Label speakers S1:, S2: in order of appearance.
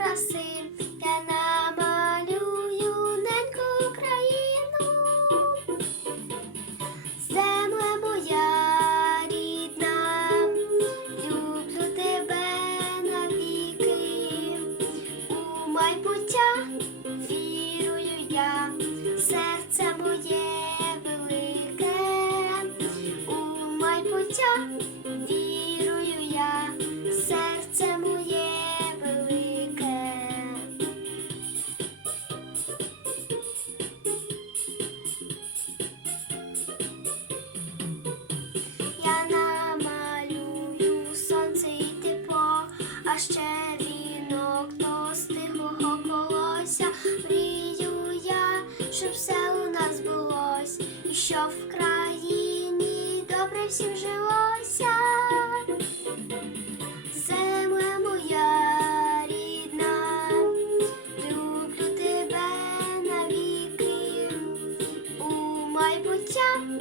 S1: краси, я намалюю неньку Україну, земле моя рідна, люблю тебе навіки, у майбуття вірую я, серце моє велике, у майбуття. ще вінок до стихого колося. Мрію я, щоб все у нас булось, і щоб в країні добре всім жилося. Земле моя рідна, люблю тебе навіки у майбуття.